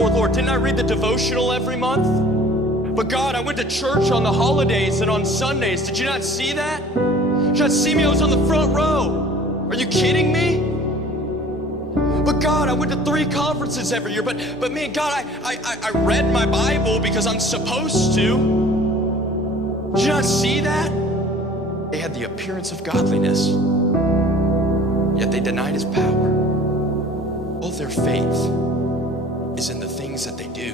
Lord, didn't I read the devotional every month? But God, I went to church on the holidays and on Sundays. Did you not see that? Did you not see me? I was on the front row. Are you kidding me? But God, I went to 3 conferences every year. But man, God, I read my Bible because I'm supposed to. Did you not see that? They had the appearance of godliness, yet they denied his power. All their faith is in the things that they do,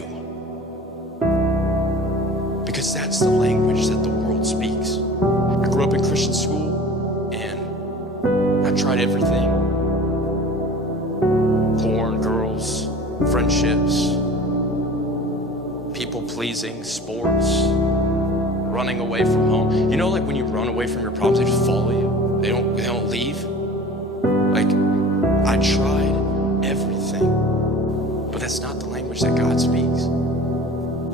because that's the language that the world speaks. I grew up in Christian school, and I tried everything. Porn, girls, friendships, people pleasing, sports, running away from home. You know, like when you run away from your problems, they just follow you. They don't leave. Like, I tried everything, but that's not the language that God speaks.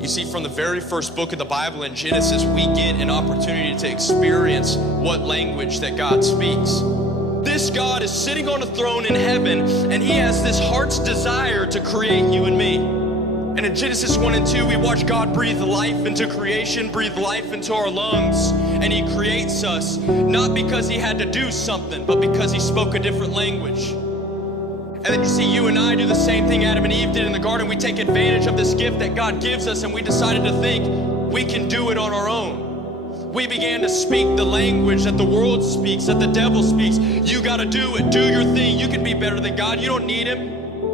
You see, from the very first book of the Bible in Genesis, we get an opportunity to experience what language that God speaks. This God is sitting on a throne in heaven, and he has this heart's desire to create you and me. And in Genesis 1 and 2, we watch God breathe life into creation, breathe life into our lungs, and he creates us, not because he had to do something, but because he spoke a different language. And then you see you and I do the same thing Adam and Eve did in the garden. We take advantage of this gift that God gives us, and we decided to think we can do it on our own. We began to speak the language that the world speaks, that the devil speaks. You gotta do it, do your thing. You can be better than God, you don't need him.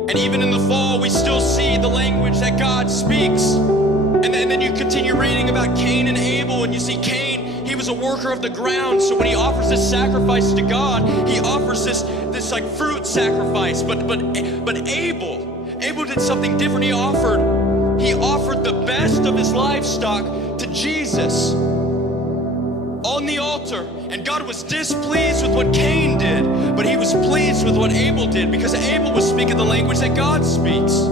And even in the fall, we still see the language that God speaks. And then you continue reading about Cain and Abel, and you see Cain, he was a worker of the ground. So when he offers this sacrifice to God, he offers this like fruit sacrifice. But Abel did something different. He offered the best of his livestock to Jesus on the altar. And God was displeased with what Cain did, but he was pleased with what Abel did, because Abel was speaking the language that God speaks.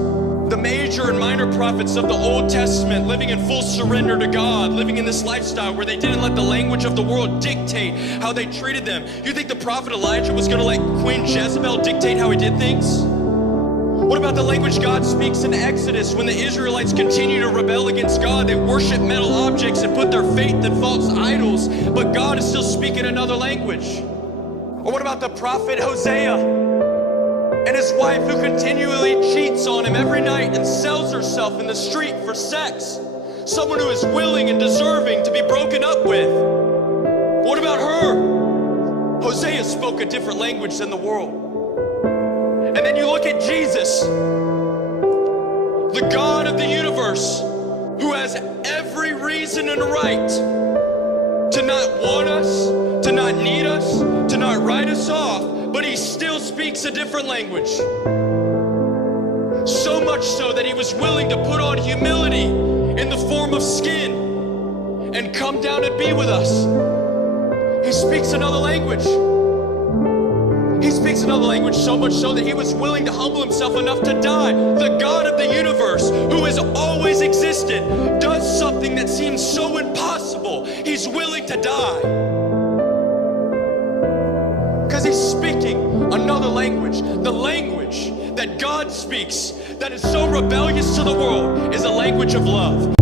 The major and minor prophets of the Old Testament, living in full surrender to God, living in this lifestyle where they didn't let the language of the world dictate how they treated them. You think the prophet Elijah was gonna let Queen Jezebel dictate how he did things? What about the language God speaks in Exodus when the Israelites continue to rebel against God? They worship metal objects and put their faith in false idols, but God is still speaking another language. Or what about the prophet Hosea and his wife who continually cheats on him every night and sells herself in the street for sex? Someone who is willing and deserving to be broken up with. What about her? Hosea spoke a different language than the world. And then you look at Jesus, the God of the universe, who has every reason and right to not want us, to not need us, to not write us off, but he still speaks a different language. So much so that he was willing to put on humility in the form of skin and come down and be with us. He speaks another language. He speaks another language so much so that he was willing to humble himself enough to die. The God of the universe, who has always existed, does something that seems so impossible. He's willing to die. Because he's speaking another language. The language that God speaks that is so rebellious to the world is a language of love.